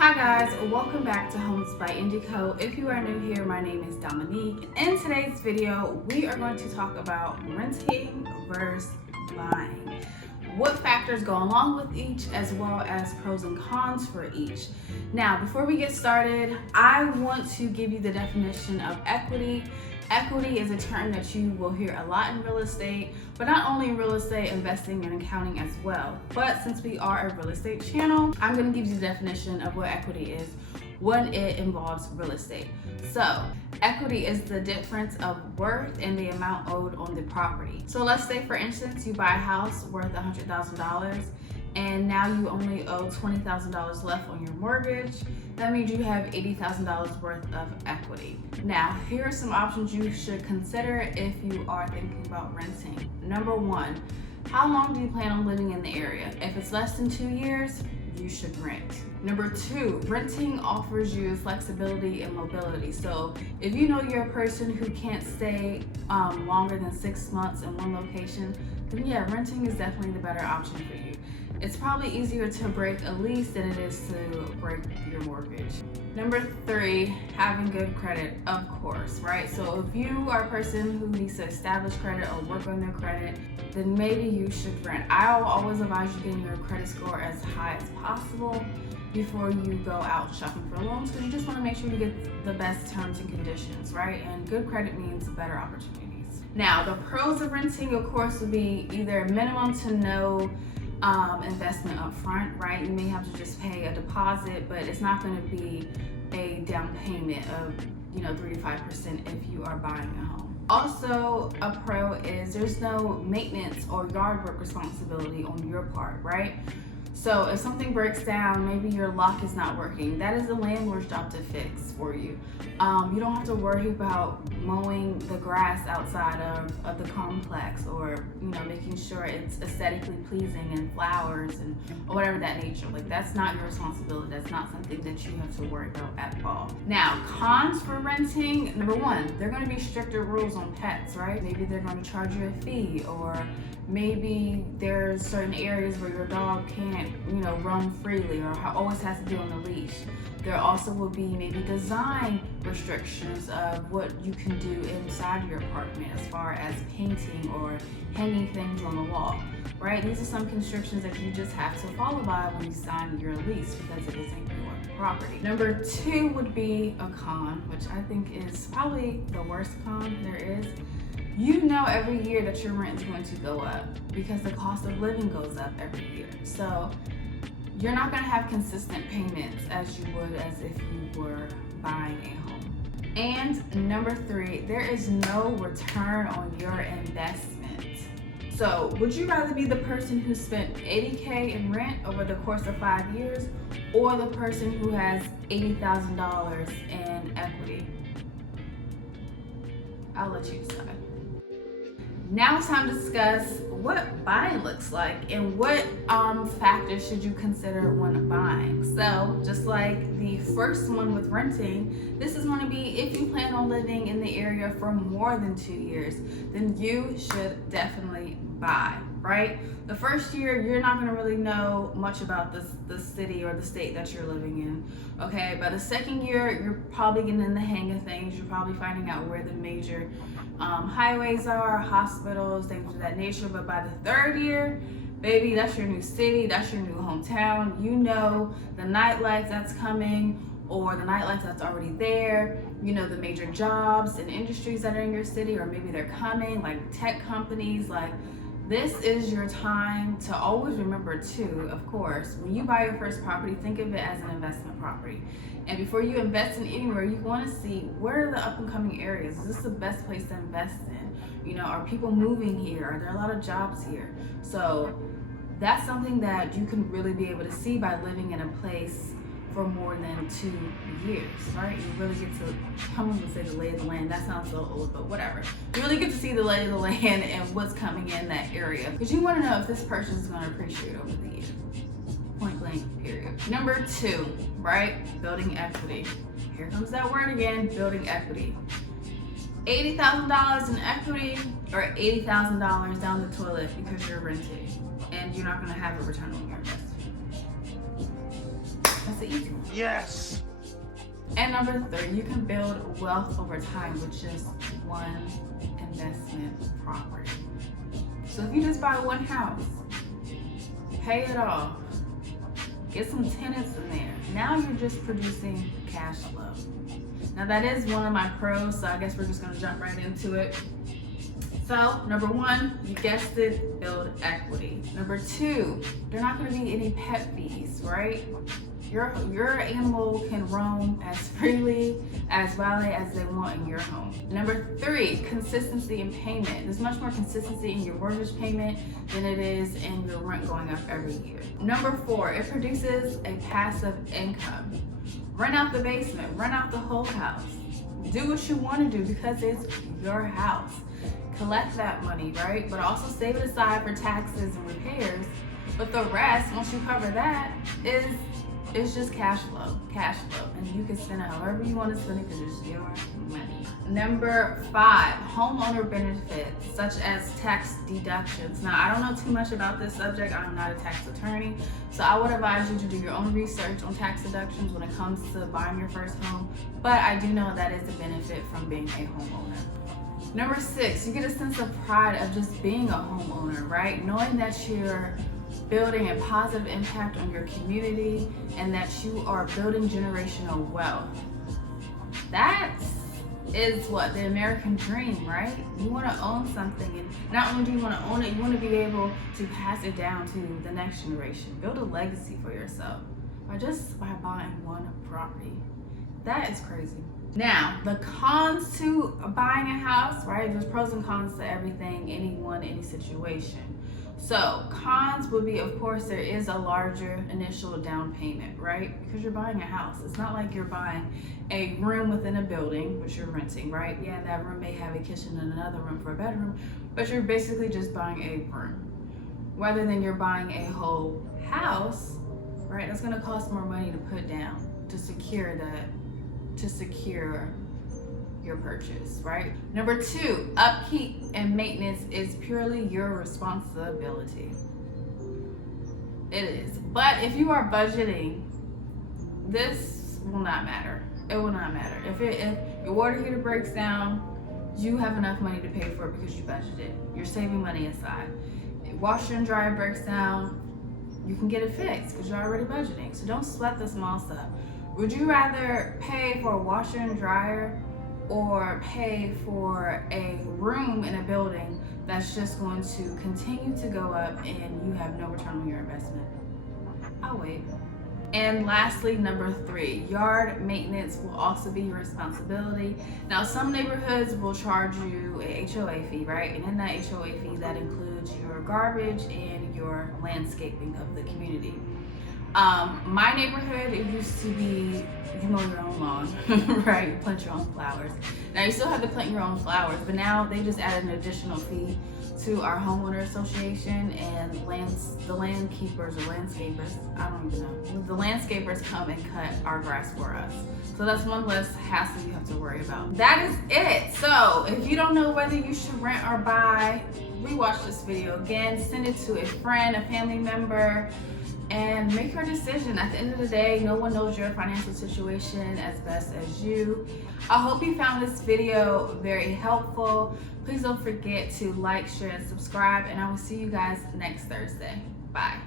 Hi guys, welcome back to Homes by Indico. If you are new here, my name is Dominique. In today's video, we are going to talk about renting versus buying. What factors go along with each, as well as pros and cons for each. Now, before we get started, I want to give you the definition of equity. Equity is a term that you will hear a lot in real estate, but not only in real estate, investing and accounting as well. But since we are a real estate channel, I'm going to give you the definition of what equity is when it involves real estate. So, equity is the difference of worth and the amount owed on the property. So let's say, for instance, you buy a house worth $100,000 and now you only owe $20,000 left on your mortgage. That means you have $80,000 worth of equity. Now, here are some options you should consider if you are thinking about renting. Number one, how long do you plan on living in the area? If it's less than 2 years, you should rent. Number two, renting offers you flexibility and mobility. So if you know you're a person who can't stay longer than 6 months in one location, then yeah, renting is definitely the better option for you. It's probably easier to break a lease than it is to break your mortgage. Number three, having good credit, of course, right? So if you are a person who needs to establish credit or work on their credit, then maybe you should rent. I will always advise you getting your credit score as high as possible before you go out shopping for loans, because you just want to make sure you get the best terms and conditions, right? And good credit means better opportunities. Now, the pros of renting, of course, would be either minimum to no investment up front, right? You may have to just pay a deposit, but it's not going to be a down payment of 3 to 5% if you are buying a home. Also, a pro is there's no maintenance or yard work responsibility on your part, right? So if something breaks down, maybe your lock is not working, that is the landlord's job to fix for you. You don't have to worry about mowing the grass outside of the complex, or making sure it's aesthetically pleasing and flowers and or whatever that nature. Like, that's not your responsibility. That's not something that you have to worry about at all. Now, cons for renting. Number one, there are going to be stricter rules on pets, right? Maybe they're going to charge you a fee, or maybe there's certain areas where your dog can't, roam freely or always has to be on a leash. There also will be maybe design restrictions of what you can do inside your apartment as far as painting or hanging things on the wall, right? These are some constrictions that you just have to follow by when you sign your lease, because it isn't your property. Number two would be a con, which I think is probably the worst con there is. You know every year that your rent is going to go up because the cost of living goes up every year. So you're not going to have consistent payments as you would as if you were buying a home. And number three, there is no return on your investment. So would you rather be the person who spent $80K in rent over the course of 5 years, or the person who has $80,000 in equity? I'll let you decide. Now it's time to discuss what buying looks like and what factors should you consider when buying. So just like the first one with renting, this is going to be if you plan on living in the area for more than 2 years, then you should definitely buy, right? The first year, you're not going to really know much about the city or the state that you're living in, okay? By the second year, you're probably getting in the hang of things. You're probably finding out where the major highways are, hospitals, things of that nature. But by the third year, baby, that's your new city, that's your new hometown. You know the nightlife that's coming, or the nightlife that's already there. You know the major jobs and industries that are in your city, or maybe they're coming, like tech companies. Like, this is your time to always remember too, of course, when you buy your first property, think of it as an investment property. And before you invest in anywhere, you want to see, where are the up and coming areas? Is this the best place to invest in? Are people moving here? Are there a lot of jobs here? So that's something that you can really be able to see by living in a place for more than 2 years, right? You really get to, I'm going to say the lay of the land. That sounds so old, but whatever. You really get to see the lay of the land and what's coming in that area, because you want to know if this person is going to appreciate over the years. Point blank, period. Number two, right? Building equity. Here comes that word again, building equity. $80,000 in equity, or $80,000 down the toilet because you're renting and you're not going to have a return on your investment. That's That's the easy one. Yes! And number 3, you can build wealth over time with just one investment property. So if you just buy one house, pay it off, get some tenants in there, now you're just producing cash flow. Now that is one of my pros, so I guess we're just gonna jump right into it. So number 1, you guessed it, build equity. Number 2, there are not gonna be any pet fees, right? Your animal can roam as freely, as wildly as they want in your home. Number 3, consistency in payment. There's much more consistency in your mortgage payment than it is in your rent going up every year. Number 4, it produces a passive income. Rent out the basement, rent out the whole house. Do what you want to do because it's your house. Collect that money, right? But also save it aside for taxes and repairs. But the rest, once you cover that, it's just cash flow, and you can spend it however you want to spend it because it's your money. Number 5, homeowner benefits such as tax deductions. Now, I don't know too much about this subject. I'm not a tax attorney, so I would advise you to do your own research on tax deductions when it comes to buying your first home, but I do know that is a benefit from being a homeowner. Number 6, you get a sense of pride of just being a homeowner, right? Knowing that you're building a positive impact on your community and that you are building generational wealth. That is what the American dream, right? You want to own something, and not only do you want to own it, you want to be able to pass it down to the next generation. Build a legacy for yourself by buying one property. That is crazy. Now, the cons to buying a house, right? There's pros and cons to everything, anyone, any situation. So cons would be, of course, there is a larger initial down payment, right? Because you're buying a house. It's not like you're buying a room within a building, which you're renting, right? Yeah, that room may have a kitchen and another room for a bedroom, but you're basically just buying a room. Rather than you're buying a whole house, right? That's gonna cost more money to put down to secure your purchase, right? Number 2, upkeep and maintenance is purely your responsibility. It is. But if you are budgeting, this will not matter. It will not matter. If your water heater breaks down, you have enough money to pay for it because you budgeted. You're saving money aside. If washer and dryer breaks down, you can get it fixed because you're already budgeting. So don't sweat the small stuff. Would you rather pay for a washer and dryer or pay for a room in a building that's just going to continue to go up and you have no return on your investment? I'll wait. And lastly, number 3, yard maintenance will also be your responsibility. Now, some neighborhoods will charge you a HOA fee, right? And in that HOA fee, that includes your garbage and your landscaping of the community. My neighborhood, it used to be you mow your own lawn, right? You plant your own flowers. Now you still have to plant your own flowers, but now they just added an additional fee to our homeowner association, and the landscapers, I don't even know. The landscapers come and cut our grass for us. So that's one less hassle you have to worry about. That is it. So if you don't know whether you should rent or buy, rewatch this video again, send it to a friend, a family member, and make your decision. At the end of the day, no one knows your financial situation as best as you. I hope you found this video very helpful. Please don't forget to like, share, and subscribe, and I will see you guys next Thursday. Bye.